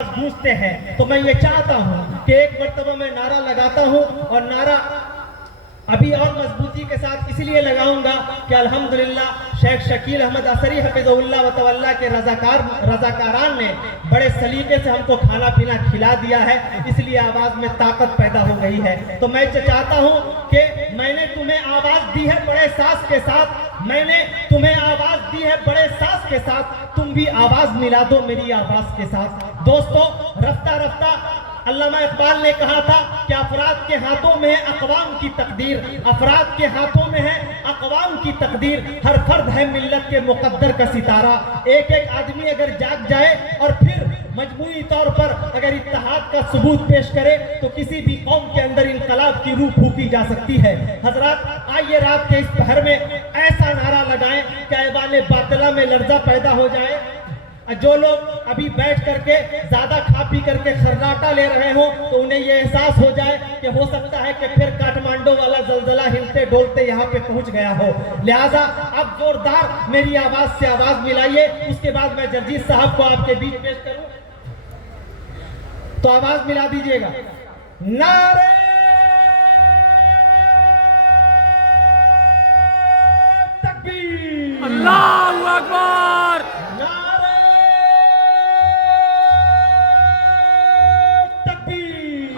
गूंजते हैं। तो मैं ये चाहता हूँ कि एक मर्तबा मैं नारा लगाता हूँ और नारा अभी और मजबूती के साथ इसलिए लगाऊंगा कि अल्हम्दुलिल्लाह शेख शकील अहमद असरी हफिज़हुल्लाह व तवल्ला के रजाकारान ने बड़े सलीके से हमको खाना पीना खिला दिया है, इसलिए आवाज़ में ताकत पैदा हो गई है। तो मैं चाहता हूँ कि मैंने तुम्हें आवाज़ दी है बड़े सास के साथ, मैंने तुम्हें आवाज़ दी है बड़े सास के साथ, तुम भी आवाज़ मिला दो मेरी आवाज़ के साथ। दोस्तों, रफ्ता रफ्ता अल्लामा इकबाल ने कहा था कि अफराद के हाथों में है अक़वाम की तकदीर, अफराद के हाथों में है अक़वाम की तकदीर, हर फर्द है मिल्लत के मुक़द्दर का सितारा। एक एक आदमी अगर जाग जाए और फिर मजमूई तौर पर अगर इत्तेहाद का सबूत पेश करे तो किसी भी कौम के अंदर इनकलाब की रूह फूकी जा सकती है। हजरात, आइए रात के इस पहर में ऐसा नारा लगाएं कि ऐवाने बातिला में लर्जा पैदा हो जाए। जो लोग अभी बैठ करके ज्यादा खा पी करके खर्राटा ले रहे हो तो उन्हें यह एहसास हो जाए कि हो सकता है कि फिर काठमांडू वाला जलजला हिलते डोलते यहाँ पे पहुंच गया हो। लिहाजा अब जोरदार मेरी आवाज से आवाज मिलाइए, उसके बाद मैं जर्जीत साहब को आपके बीच पेश करूं तो आवाज मिला दीजिएगा। नारे तकबीर, अल्लाहू अकबर,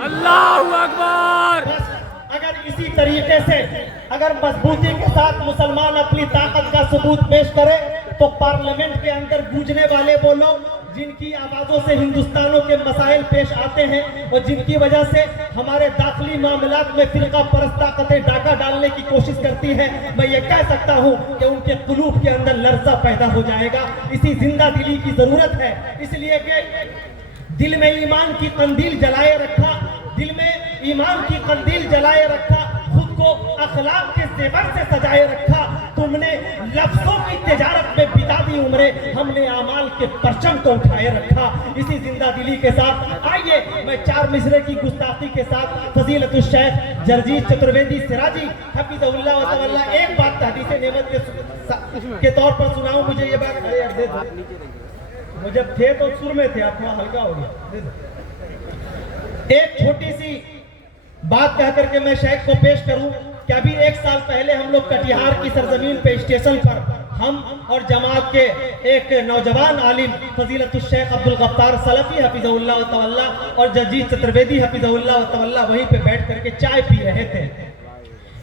अल्लाहू अकबर। अगर इसी तरीके से अगर मजबूती के साथ मुसलमान अपनी ताकत का सबूत पेश करे तो पार्लियामेंट के अंदर गूंजने वाले वो लोग जिनकी आवाजों से हिंदुस्तानों के मसाइल पेश आते हैं और जिनकी वजह से हमारे दाखिली मामलात में फिरका परस्त ताकतें डाका डालने की कोशिश करती हैं, मैं ये कह सकता हूँ कि उनके कुलूब के अंदर लर्जा पैदा हो जाएगा। इसी जिंदा दिली की जरूरत है, इसलिए कि दिल में ईमान की कंदील जलाए रखा, दिल में ईमान की कंदील जलाए रखा, खुद को अखलाक के जेवर से सजाए रखा। तुमने लफ्जों की तिजारत में बिता दी उम्रें, हमने आमाल के परचम को उठाए रखा। इसी जिंदा दिली के साथ आइए मैं चार मिसरे की गुस्ताखी के साथ फजीलतुल शेख जर्जीत चतुर्वेदी सिराजी हफिज़हुल्लाह व तवल्ला एक बात हदीस नेमत के तौर पर सुनाऊं। मुझे ये बात दे दो, वो जब थे तो सुर में थे, आप थोड़ा हल्का हो गया। एक छोटी सी बात कह करके मैं शेख को पेश करूं कि अभी एक साल पहले हम लोग कटिहार की सरजमीन पे स्टेशन पर हम और जमात के एक नौजवान आलिम फजीलतुल शेख अब्दुल गफ्फार सलफी हफिज़हुल्लाह व तवल्ला और जर्जीत चतुर्वेदी हफिज़हुल्लाह व तवल्ला वहीं पे बैठ करके चाय पी रहे थे।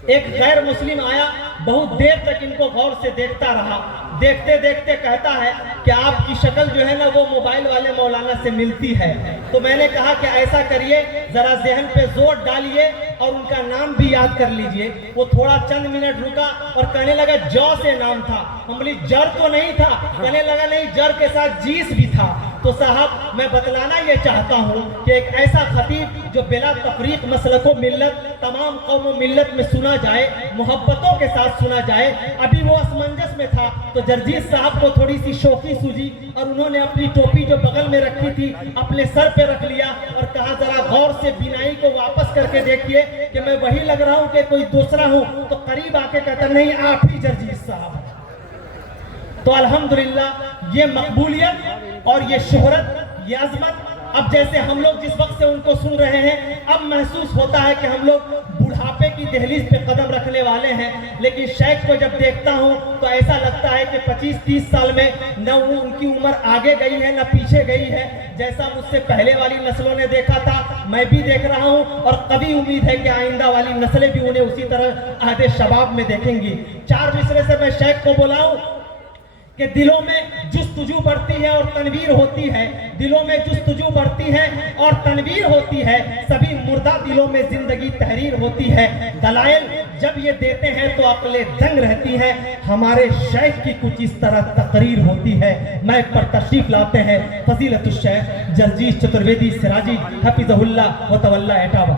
एक गैर मुस्लिम आया, बहुत देर तक इनको गौर से देखता रहा, देखते देखते कहता है कि आपकी शक्ल जो है ना वो मोबाइल वाले मौलाना से मिलती है। तो मैंने कहा कि ऐसा करिए, जरा जहन पे जोर डालिए और उनका नाम भी याद कर लीजिए। वो थोड़ा चंद मिनट रुका और कहने लगा जौ से नाम था। हम बोली जर तो नहीं था, कहने लगा नहीं जर के साथ जीस भी था। तो साहब मैं बतलाना ये चाहता हूँ कि एक ऐसा खतीब जो बिला तफरीक मसलको मिल्लत तमाम कौम मिल्लत में सुना जाए, मोहब्बतों के साथ सुना जाए, अभी वो असमंजस में था तो जर्जीत साहब को थोड़ी सी शौकी सूझी और उन्होंने अपनी टोपी जो बगल में रखी थी अपने सर पे रख लिया और कहा जरा गौर से बिनाई को वापस करके देखिए कि मैं वही लग रहा हूँ कि कोई दूसरा हूँ। तो करीब आके कहता नहीं आप ही जर्जीत साहब। तो अल्हम्दुलिल्लाह ये मकबूलियत और ये शोहरत, ये अजमत अब जैसे हम लोग जिस वक्त से उनको सुन रहे हैं अब महसूस होता है कि हम लोग बुढ़ापे की दहलीज पे कदम रखने वाले हैं। लेकिन शेख को जब देखता हूं तो ऐसा लगता है कि 25-30 साल में न वो उनकी उम्र आगे गई है न पीछे गई है। जैसा मुझसे पहले वाली नस्लों ने देखा था मैं भी देख रहा हूं और कभी उम्मीद है कि आइंदा वाली नस्लें भी उन्हें उसी तरह अहदे शबाब में देखेंगी। चार मिसरे से मैं शेख को बुलाऊं कि दिलों में जुस्तजू बढ़ती है और तनवीर होती है, दिलों में जुस्तजू बढ़ती है और तनवीर होती है, सभी मुर्दा दिलों में जिंदगी तहरीर होती है। दलाइल जब ये देते हैं तो अक्लें दंग रहती हैं, हमारे शेख की कुछ इस तरह तकरीर होती है। मैं पर तशरीफ लाते हैं फजीलतुल शेख जर्जीत चतुर्वेदी सिराजी हफिज़हुल्लाह व तवल्ला एटावा।